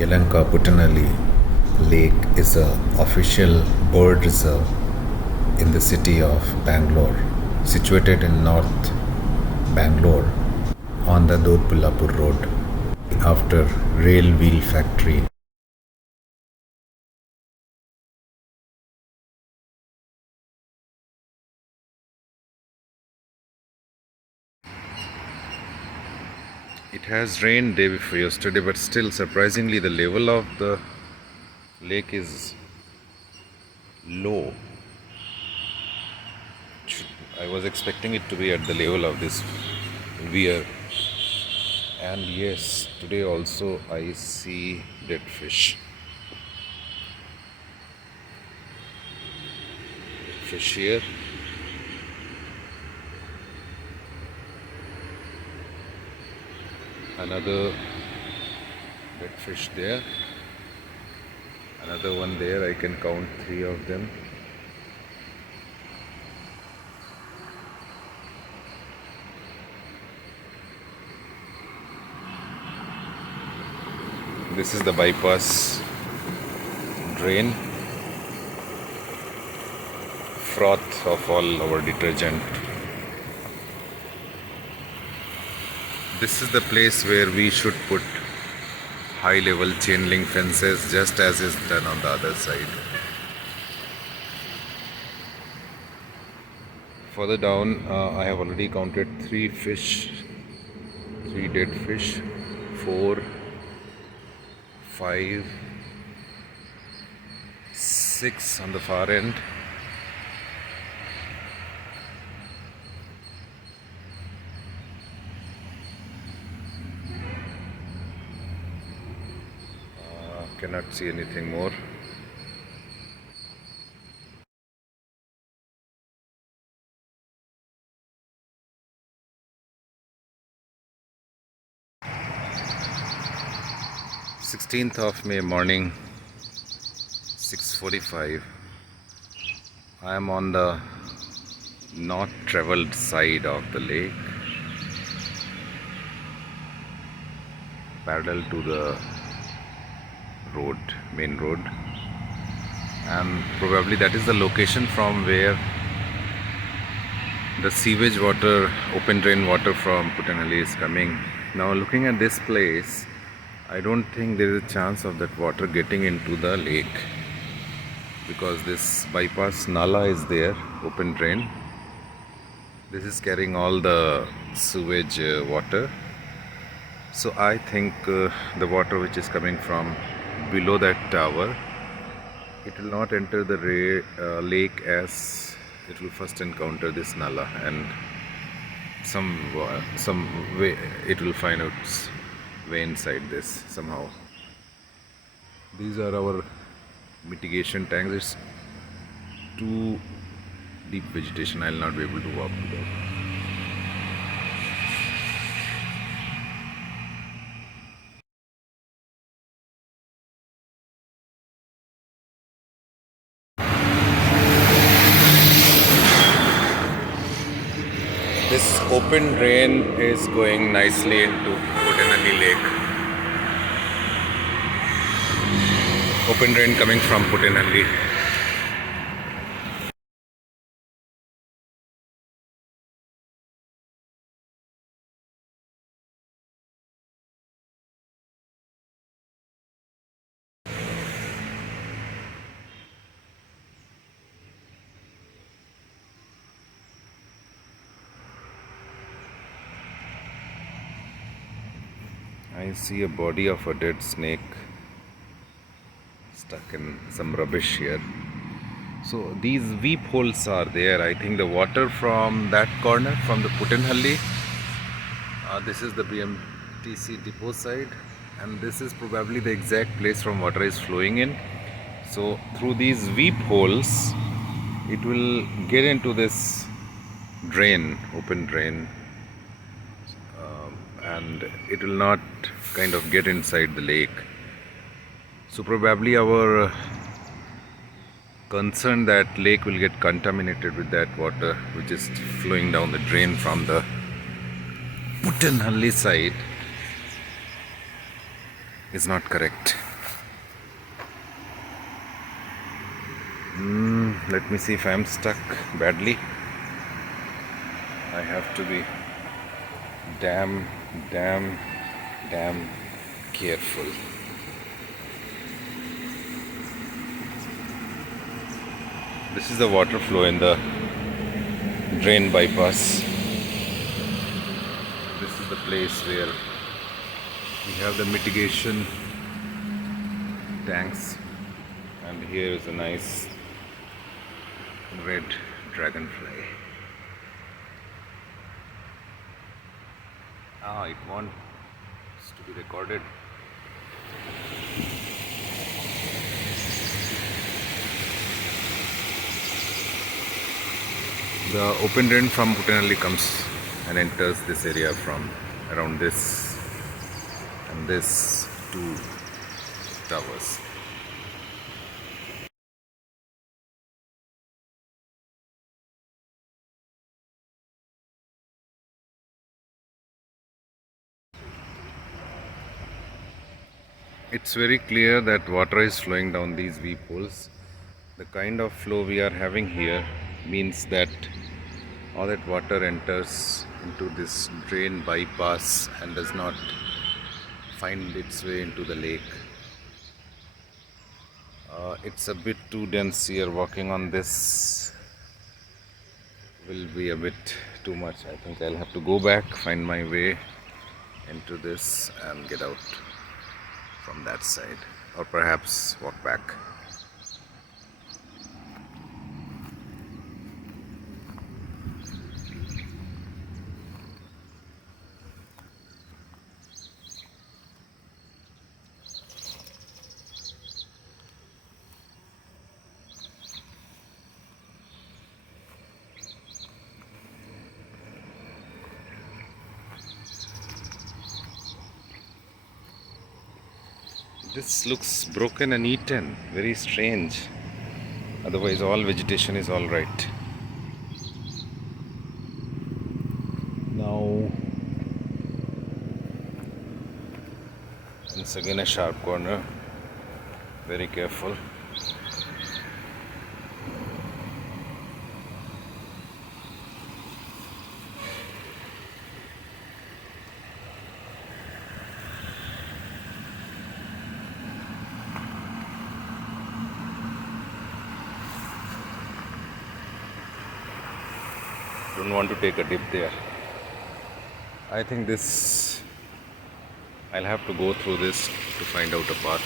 Yelahanka Puttenahalli Lake is a official bird reserve in the city of Bangalore, situated in North Bangalore on the Dodhpulapur road after rail wheel factory. It has rained day before yesterday, but still surprisingly the level of the lake is low. I was expecting it to be at the level of this weir, and yes, today also I see dead fish. Fish here. Another dead fish there. Another one there. I can count 3 of them. This is the bypass drain. Froth of all our detergent. This is the place where we should put high level chain link fences, just as is done on the other side. Further down, I have already counted 3 fish, 3 dead fish, 4, 5, 6 on the far end. Cannot see anything more. Sixteenth of May morning, 6:45. I am on the not traveled side of the lake, parallel to the road, main road, and probably that is the location from where the sewage water, open drain water from Puttenahalli is coming. Now looking at this place, I don't think there is a chance of that water getting into the lake, because this bypass nala is there, open drain. This is carrying all the sewage water. So I think the water which is coming from below that tower, it will not enter the lake, as it will first encounter this nala, and some way it will find out its way inside this somehow. These are our mitigation tanks. It's too deep vegetation, I will not be able to walk to that. This open drain is going nicely into Puttenahalli Lake. Open drain coming from Puttenahalli. I see a body of a dead snake stuck in some rubbish here. So these weep holes are there. I think the water from that corner, from the Puttenahalli, this is the BMTC Depot side, and this is probably the exact place from water is flowing in. So through these weep holes, it will get into this drain, open drain, and it will not kind of get inside the lake. So probably our concern that lake will get contaminated with that water which is flowing down the drain from the Puttenahalli side is not correct. Let me see if I'm stuck badly. I have to be damn, damn, damn careful. This is the water flow in the drain bypass. This is the place where we have the mitigation tanks, and here is a nice red dragonfly. It wants to be recorded. The open drain from Puttenahalli comes and enters this area from around this and this two towers. It's very clear that water is flowing down these V poles. The kind of flow we are having here means that all that water enters into this drain bypass and does not find its way into the lake. It's a bit too dense here. Walking on this will be a bit too much. I think I'll have to go back, find my way into this and get out from that side, or perhaps walk back. This looks broken and eaten, very strange. Otherwise all vegetation is all right. Now once again a sharp corner, very careful. Don't want to take a dip there. I think this, I'll have to go through this to find out a path.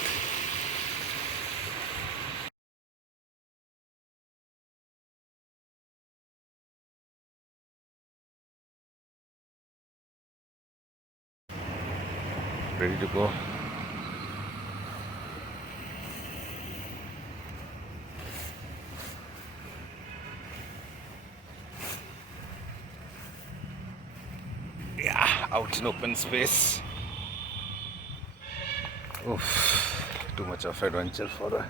Ready to go? Yeah, out in open space. Oof, too much of adventure for a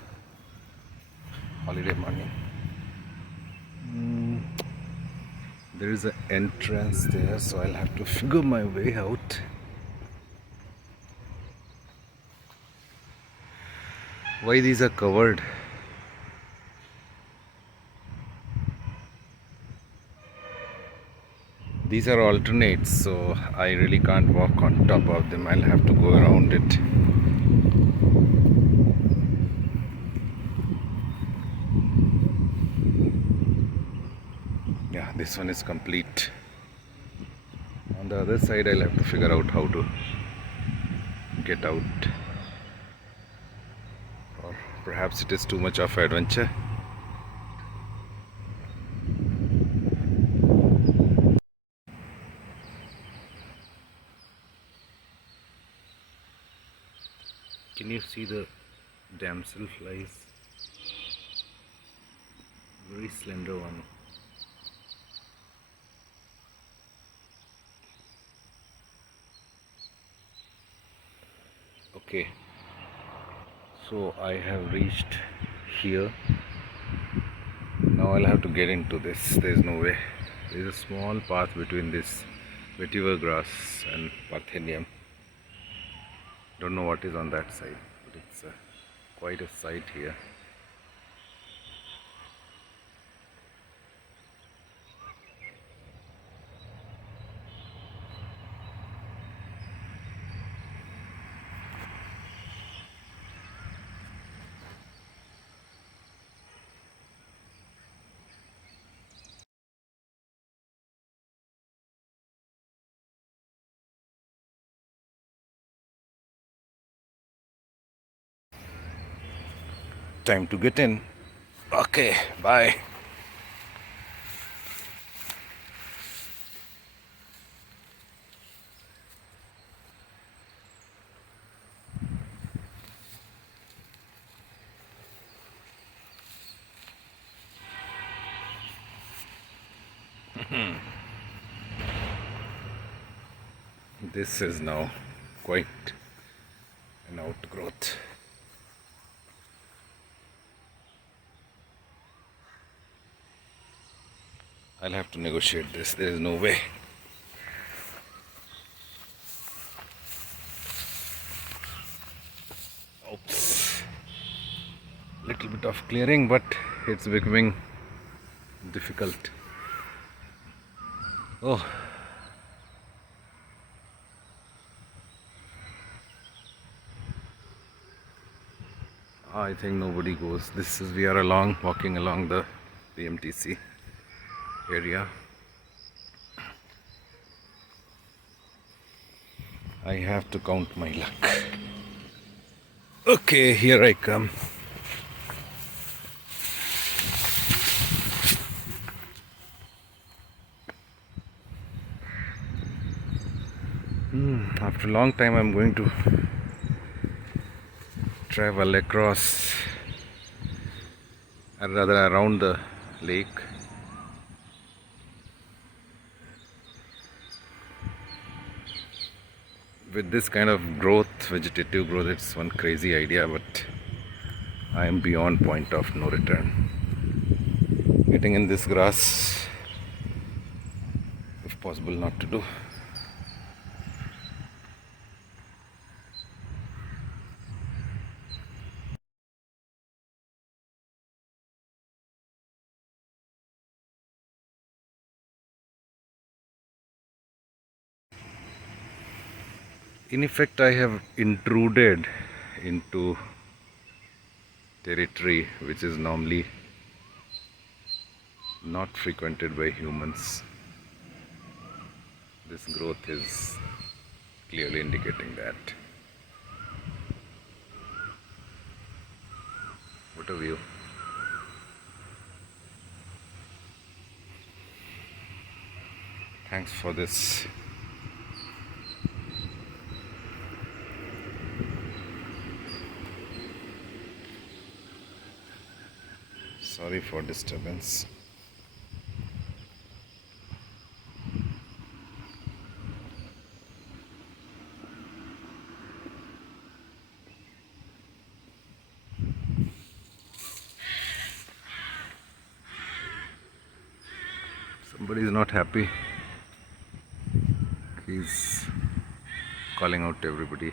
holiday morning. There is an entrance there, so I'll have to figure my way out. Why these are covered? These are alternates, so I really can't walk on top of them. I'll have to go around it. Yeah, this one is complete. On the other side, I'll have to figure out how to get out. Or perhaps it is too much of adventure. Can you see the damsel flies? Very slender one. Okay, so I have reached here. Now I'll have to get into this. There's no way. There's a small path between this vetiver grass and parthenium. Don't know what is on that side, but it's quite a sight here. Time to get in. Okay, bye. This is now quite an outgrowth. I'll have to negotiate this. There is no way. Oops. Little bit of clearing, but it's becoming difficult. Oh. I think nobody goes. We are walking along the BMTC area. I have to count my luck. Okay, here I come. After a long time, I'm going to travel across, or rather around the lake. With this kind of growth, vegetative growth, it's one crazy idea, but I am beyond point of no return. Getting in this grass, if possible, not to do. In effect, I have intruded into territory which is normally not frequented by humans. This growth is clearly indicating that. What a view. Thanks for this. Sorry for disturbance. Somebody is not happy. He's calling out to everybody.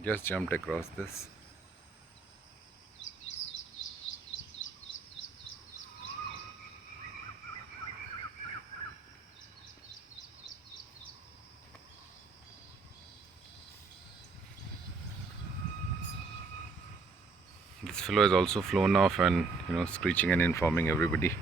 Just jumped across this. This fellow has also flown off and screeching and informing everybody.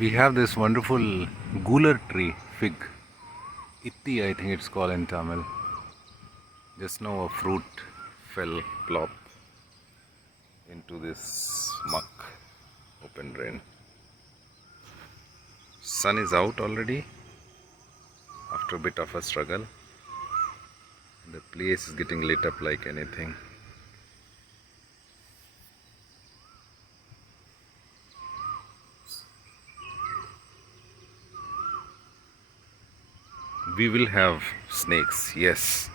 We have this wonderful gular tree, fig. Itti, I think it's called in Tamil. Just now a fruit fell plop into this muck, open drain. Sun is out already after a bit of a struggle. The place is getting lit up like anything. We will have snakes, yes.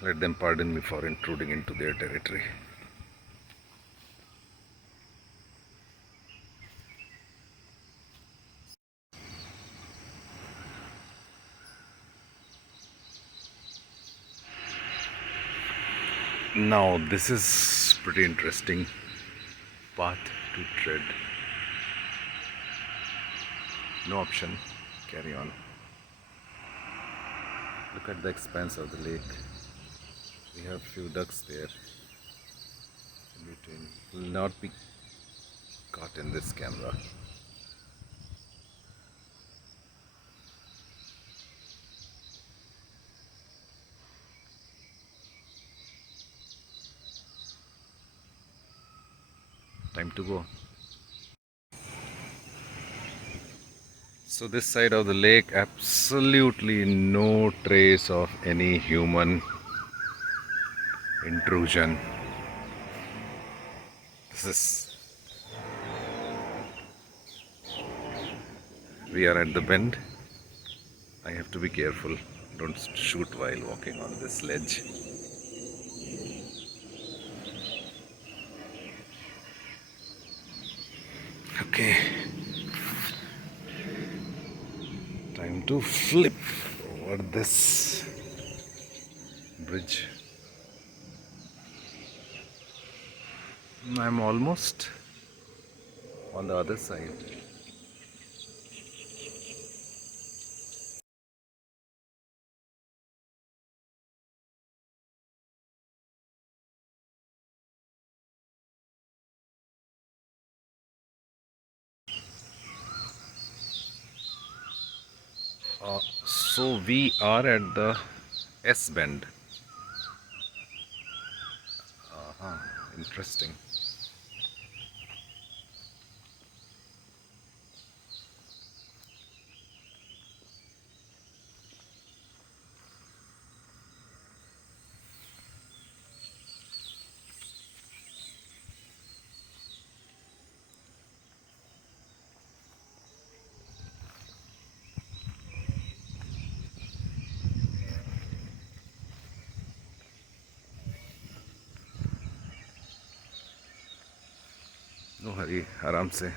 Let them pardon me for intruding into their territory. Now this is pretty interesting path to tread. No option, carry on. Look at the expanse of the lake. We have few ducks there in between. Will not be caught in this camera. Time to go. So this side of the lake, absolutely no trace of any human intrusion. We are at the bend. I have to be careful. Don't shoot while walking on this ledge. Okay. Time to flip over this bridge. I'm almost on the other side. So we are at the S bend. Interesting. No hurry, आराम से.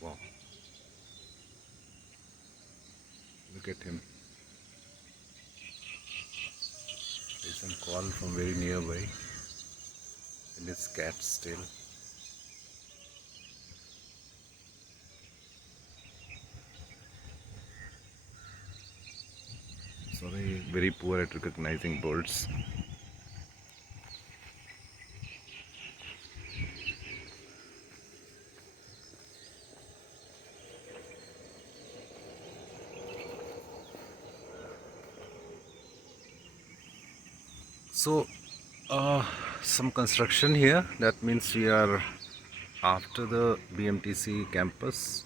Wow. Look at him. There's some call from very nearby. And his cat still. Sorry, very poor at recognizing birds. So, some construction here. That means we are after the BMTC campus.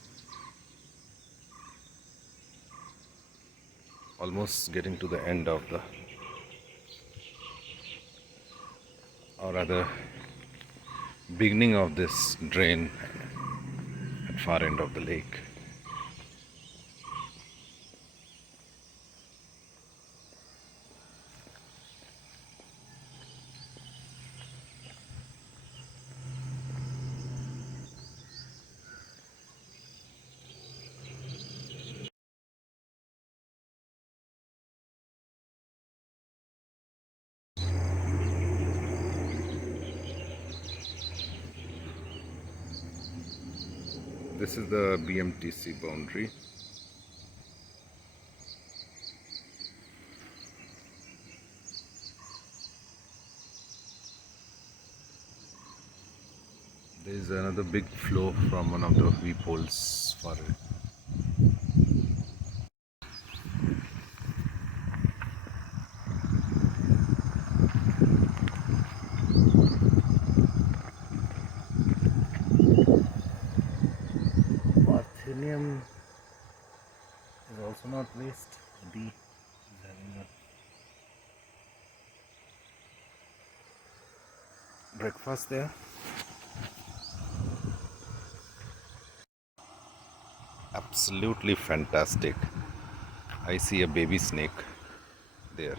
Almost getting to the end of the, or rather, beginning of this drain at far end of the lake. This is the BMTC boundary. There is another big flow from one of the weep holes far away. Parthenium is also not waste. D is having a breakfast there. Absolutely fantastic. I see a baby snake there.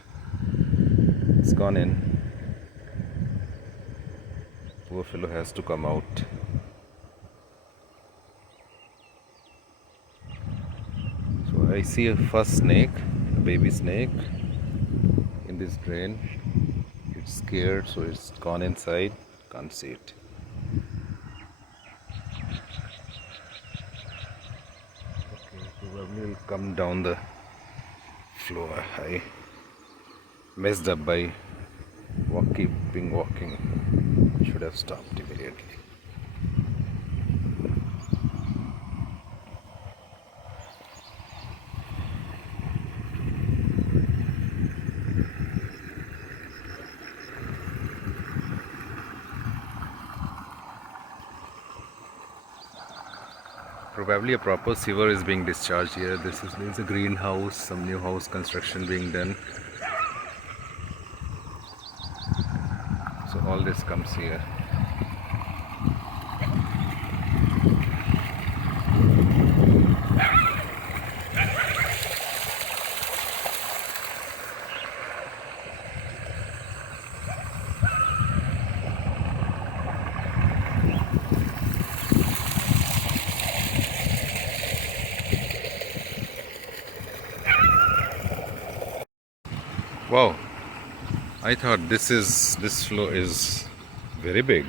It's gone in. Poor fellow has to come out. So I see a first snake, a baby snake in this drain. It's scared, so it's gone inside. Can't see it. Okay, probably will come down the flow. I messed up by keeping walking. Should have stopped immediately. Probably a proper sewer is being discharged here. There's a greenhouse, some new house construction being done. So all this comes here. Wow, I thought this flow is very big.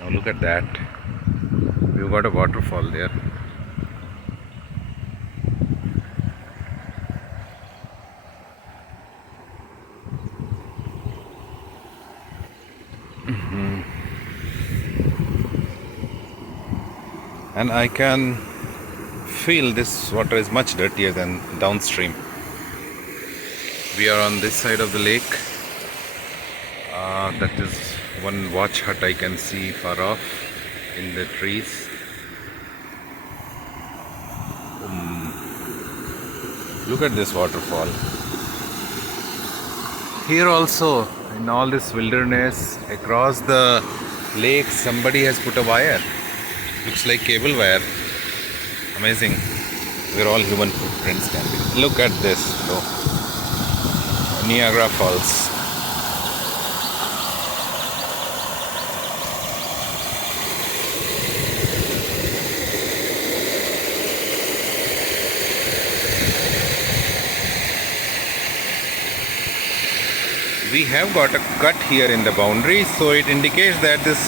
Now look at that. We've got a waterfall there. And I can feel this water is much dirtier than downstream. We are on this side of the lake. That is one watch hut I can see far off in the trees. Look at this waterfall. Here also, in all this wilderness, across the lake, somebody has put a wire. Looks like cable wire. Amazing. Where all human footprints can be. Look at this flow. Niagara Falls. We have got a cut here in the boundary, so it indicates that this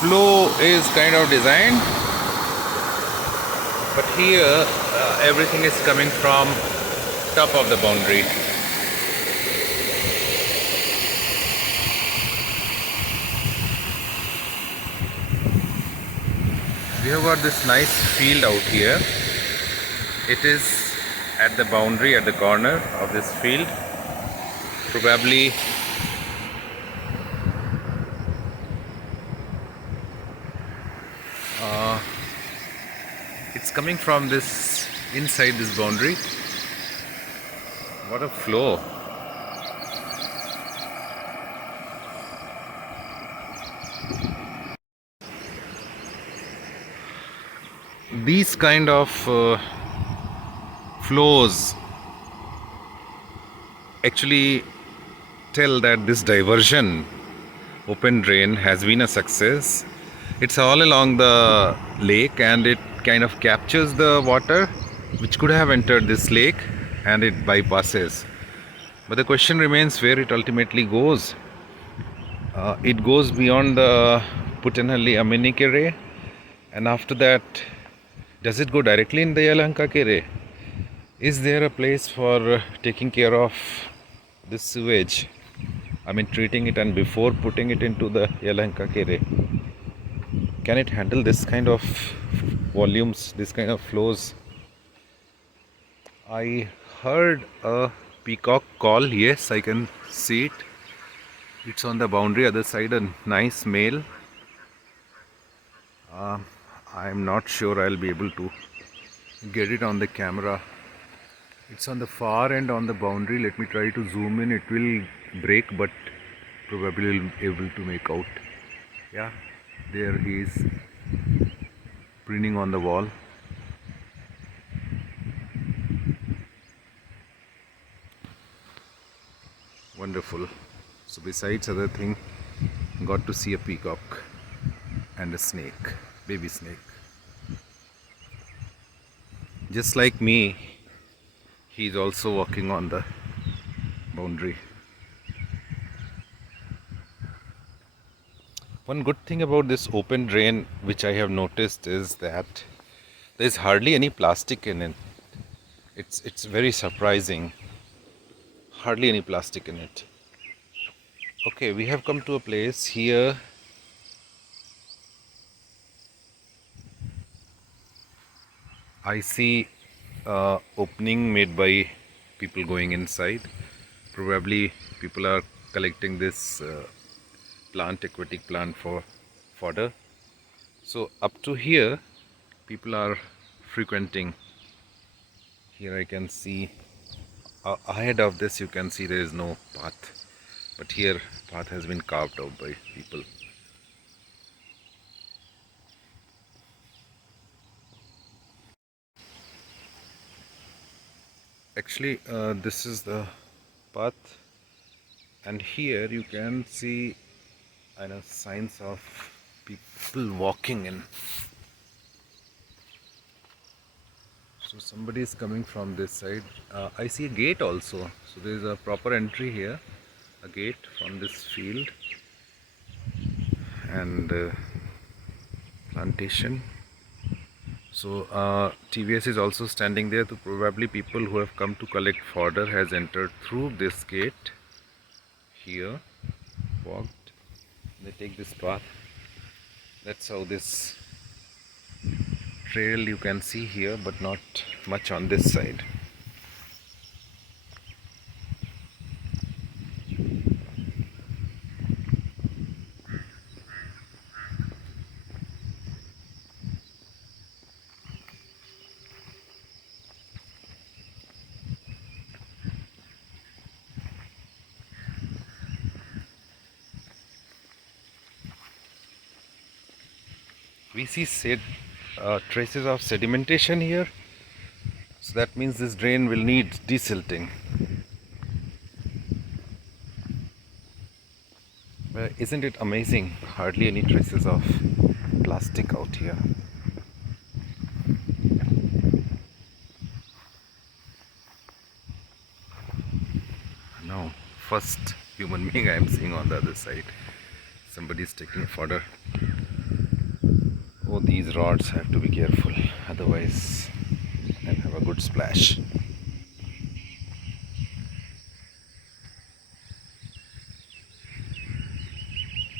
flow is kind of designed. But here everything is coming from top of the boundary. We have got this nice field out here. It is at the boundary, at the corner of this field. Probably it's coming from this inside this boundary. What a flow. These kind of flows actually tell that this diversion, open drain, has been a success. It's all along the lake and it kind of captures the water which could have entered this lake and it bypasses. But the question remains where it ultimately goes. It goes beyond the Puttenahalli Lake, and after that, does it go directly in the Yelahanka Lake? Is there a place for taking care of this sewage? I mean, treating it and before putting it into the Yelahanka Lake. Can it handle this kind of volumes, this kind of flows? I heard a peacock call. Yes, I can see it. It's on the boundary other side, a nice male. I'm not sure I'll be able to get it on the camera. It's on the far end on the boundary. Let me try to zoom in. It will break, but probably will be able to make out. Yeah, there he is, preening on the wall. Wonderful. So besides other thing, got to see a peacock and a snake, baby snake. Just like me, he's also walking on the boundary. One good thing about this open drain which I have noticed is that there is hardly any plastic in it. It's very surprising. Hardly any plastic in it. Okay, we have come to a place here. I see opening made by people going inside. Probably people are collecting this plant, aquatic plant for fodder. So up to here, people are frequenting. Here I can see ahead of this, you can see there is no path, but here path has been carved out by people. Actually, this is the path, and here you can see signs of people walking in. So somebody is coming from this side. I see a gate also. So there is a proper entry here, a gate from this field and plantation. So TVS is also standing there. So probably people who have come to collect fodder has entered through this gate here, walked. They take this path. That's how this trail you can see here, but not much on this side. We see traces of sedimentation here, so that means this drain will need desilting. Isn't it amazing? Hardly any traces of plastic out here. Now, first human being I am seeing on the other side. Somebody is taking fodder. Oh, these rods have to be careful, otherwise I'll have a good splash.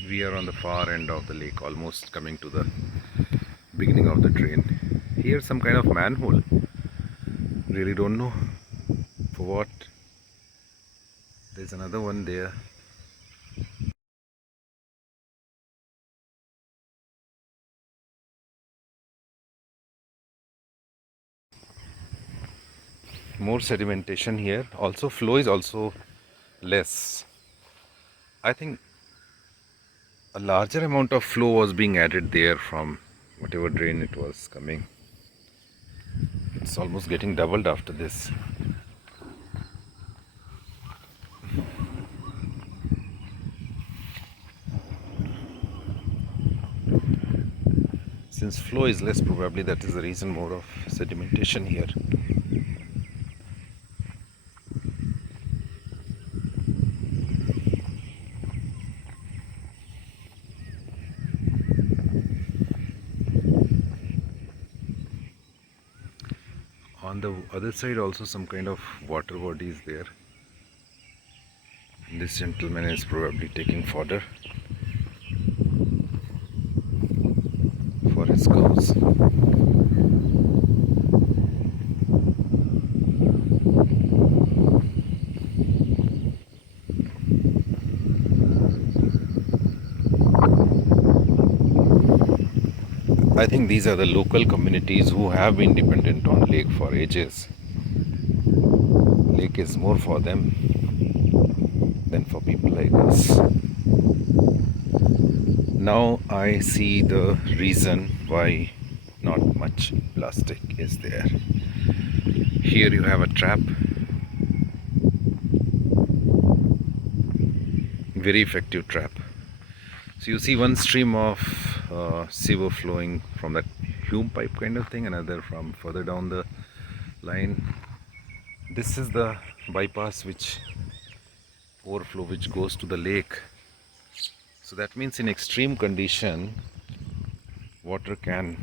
We are on the far end of the lake, almost coming to the beginning of the drain. Here some kind of manhole. Really don't know for what. There's another one there. More sedimentation here. Also flow is also less. I think a larger amount of flow was being added there from whatever drain it was coming. It's almost getting doubled after this. Since flow is less, probably that is the reason more of sedimentation here. On the other side also some kind of water body is there. This gentleman is probably taking fodder for his cows. I think these are the local communities who have been dependent on lake for ages. Lake is more for them than for people like us. Now I see the reason why not much plastic is there. Here you have a trap. Very effective trap. So you see one stream of sewer flowing from that Hume pipe kind of thing, another from further down the line. This is the bypass which overflow which goes to the lake. So that means in extreme condition water can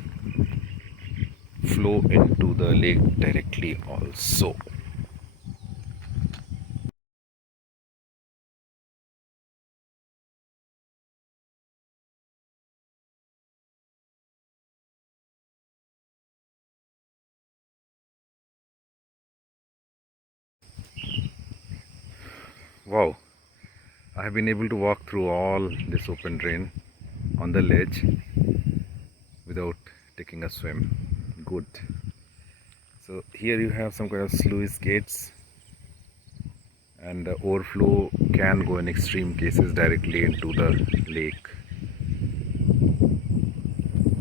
flow into the lake directly also. Wow, I have been able to walk through all this open drain on the ledge without taking a swim. Good. So here you have some kind of sluice gates, and the overflow can go in extreme cases directly into the lake.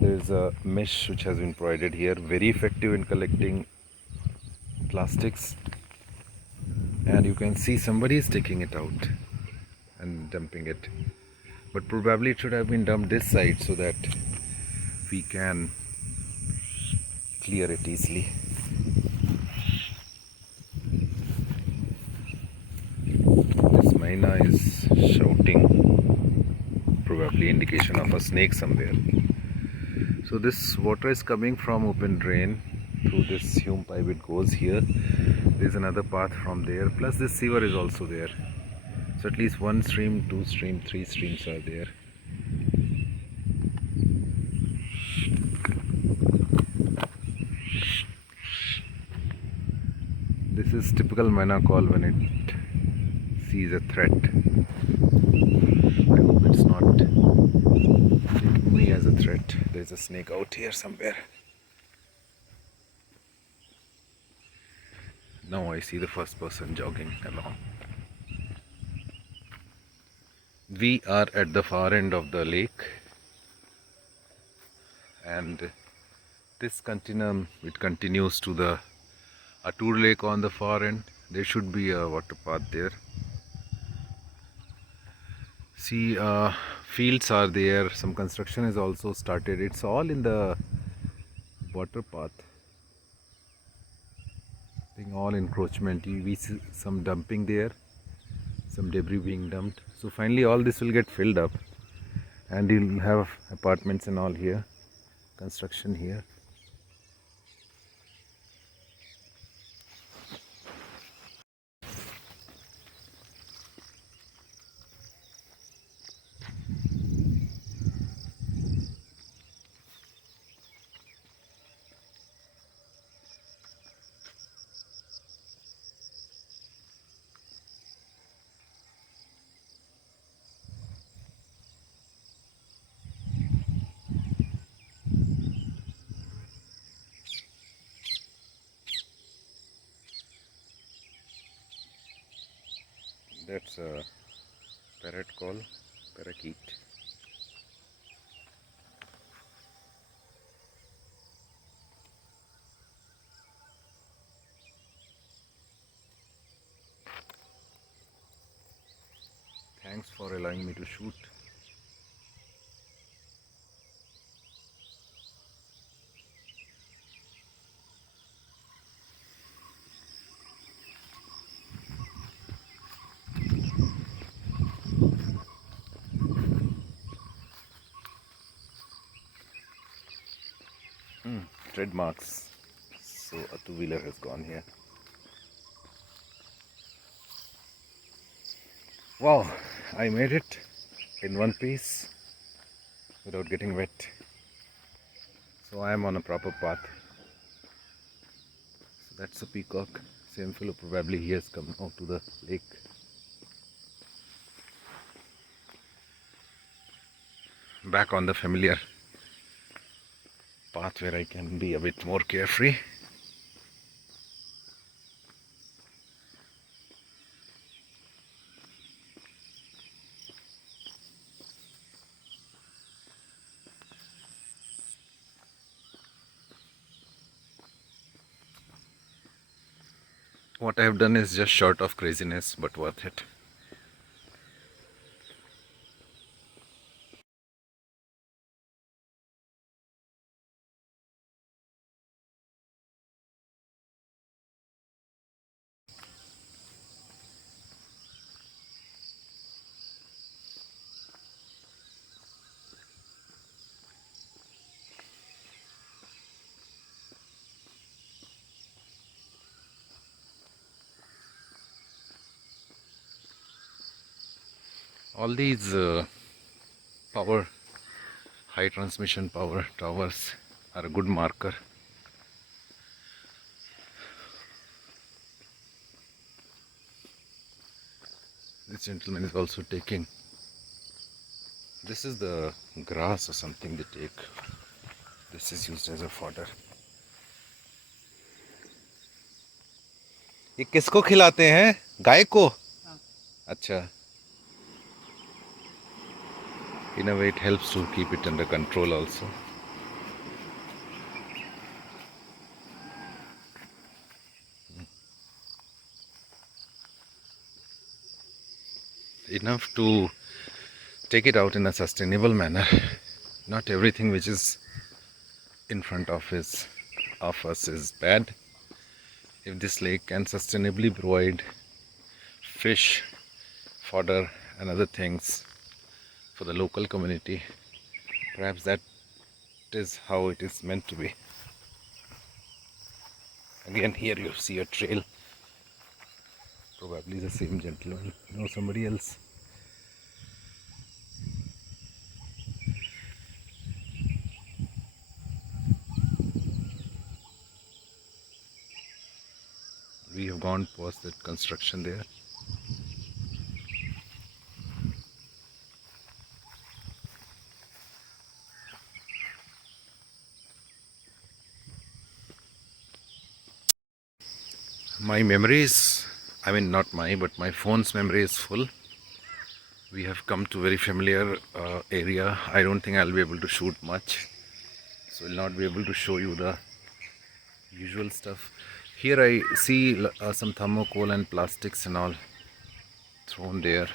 There is a mesh which has been provided here, very effective in collecting plastics, and you can see somebody is taking it out and dumping it, but probably it should have been dumped this side so that we can clear it easily. This myna is shouting, probably indication of a snake somewhere. So this water is coming from open drain through this hume pipe. It goes here. There's another path from there, plus this sewer is also there. So at least one stream, two stream, three streams are there. This is typical myna call when it sees a threat. I hope it's not taking me as a threat. There's a snake out here somewhere. Now I see the first person jogging along. We are at the far end of the lake, and this continuum, it continues to the Atur lake on the far end. There should be a water path there. See, fields are there, some construction is also started. It's all in the water path. I think all encroachment. We see some dumping there, some debris being dumped. So finally all this will get filled up, and you'll have apartments and all here, construction here. That's a parrot call, parakeet. Thanks for allowing me to shoot. Tread marks. So a two-wheeler has gone here. Wow, I made it in one piece without getting wet. So I am on a proper path. So that's a peacock. Same fellow, probably he has come out to the lake. Back on the familiar path where I can be a bit more carefree. What I have done is just short of craziness, but worth it. All these power, high transmission power towers are a good marker. This gentleman is also taking, this is the grass or something they take. This is used as a fodder. ये किसको खिलाते हैं? गाय को? अच्छा. In a way it helps to keep it under control also. Enough to take it out in a sustainable manner. Not everything which is in front of us is bad. If this lake can sustainably provide fish, fodder and other things for the local community, perhaps that is how it is meant to be. Again, here you see a trail. Probably the same gentleman, no, somebody else. We have gone past that construction there. My memories, I mean not my, but my phone's memory is full. We have come to very familiar area. I don't think I'll be able to shoot much, so I'll not be able to show you the usual stuff. Here I see some thermocol and plastics and all thrown there,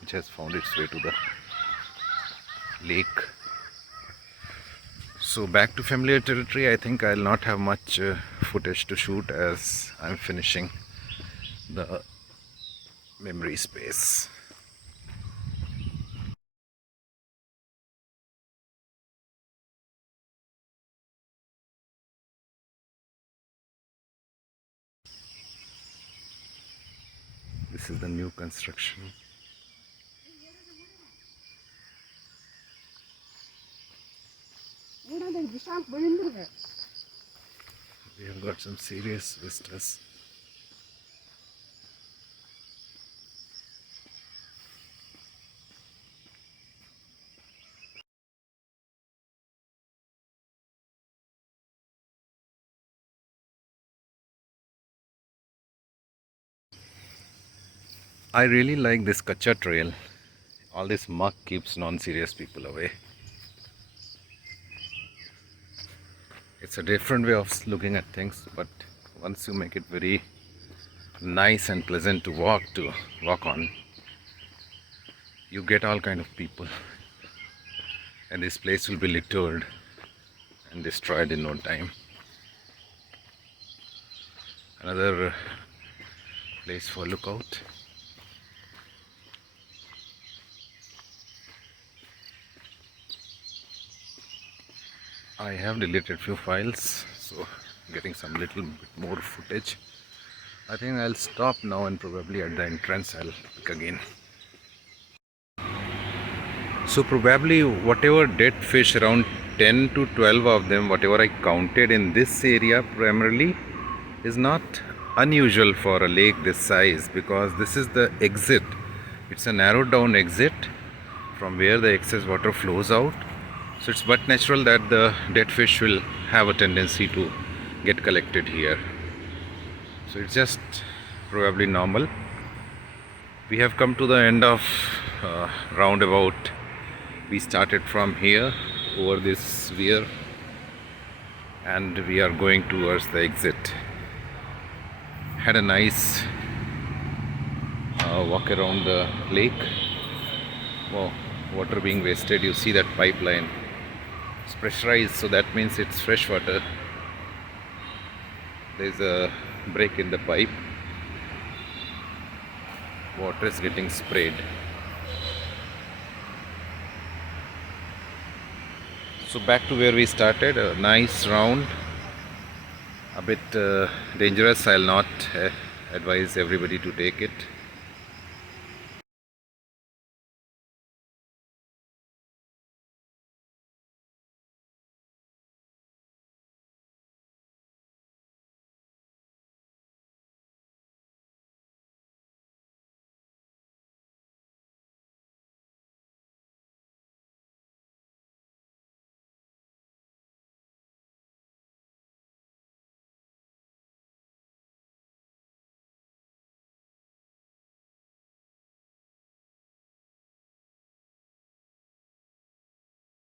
which has found its way to the lake. So back to familiar territory. I think I'll not have much footage to shoot as I'm finishing the memory space. This is the new construction. We have got some serious vistas. I really like this Kacha trail. All this muck keeps non-serious people away. It's a different way of looking at things, but once you make it very nice and pleasant to walk on, you get all kind of people, and this place will be littered and destroyed in no time. Another place for lookout. I have deleted few files, so getting some little bit more footage. I think I'll stop now, and probably at the entrance I'll pick again. So probably whatever dead fish, around 10 to 12 of them, whatever I counted in this area primarily, is not unusual for a lake this size, because this is the exit. It's a narrowed down exit from where the excess water flows out. So it's but natural that the dead fish will have a tendency to get collected here. So it's just probably normal. We have come to the end of roundabout. We started from here over this weir, and we are going towards the exit. Had a nice walk around the lake. Wow, water being wasted. You see that pipeline. It's pressurized, so that means it's fresh water. There's a break in the pipe. Water is getting sprayed. So back to where we started, a nice round. A bit dangerous. I'll not advise everybody to take it.